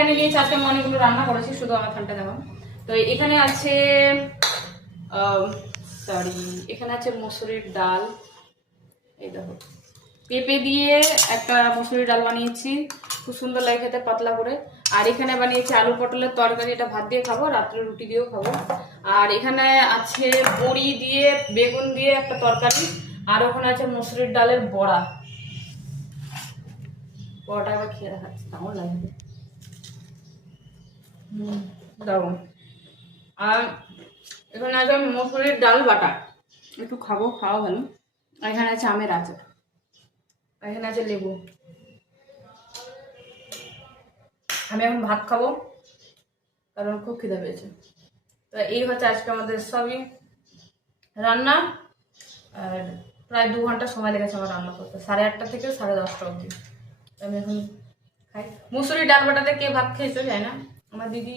এখানে নিয়েছি আজকে আমি অনেকগুলো রান্না করেছি, শুধু আমার থানটা দেওয়া তো এখানে আছে সরি এখানে আছে মসুরির ডাল। এই দেখো। পেঁপে দিয়ে একটা মসুরির ডাল বানিয়েছি, খুব সুন্দর লাগে খেতে, পাতলা করে। আর এখানে বানিয়েছি আলু পটলের তরকারি, এটা ভাত দিয়ে খাব, রাত্রে রুটি দিয়েও খাব। আর এখানে আছে বড়ি দিয়ে, বেগুন দিয়ে একটা তরকারি, আর ওখানে আছে মসুরির ডালের বড়া। বড়াটা একবার খেয়ে দেখাচ্ছি, কেমন লাগবে দারুণ। আর এখানে আছে মসুরির ডাল বাটা। একটু খাব, খাওয়া ভালো। আর এখানে আছে আমের আচার। এখানে আছে লেবু। আমি এখন ভাত খাব, কারণ খুব খিদে পেয়েছে। তো এই হচ্ছে আজকে আমাদের সবই রান্না। আর প্রায় দু ঘণ্টা সময় লেগেছে আমার রান্না করতে। সাড়ে আটটা থেকে সাড়ে দশটা অবধি। আমি এখন খাই। মুসুরি ডাল বাটাতে কে ভাত খেয়েছে যায় না। আমার দিদি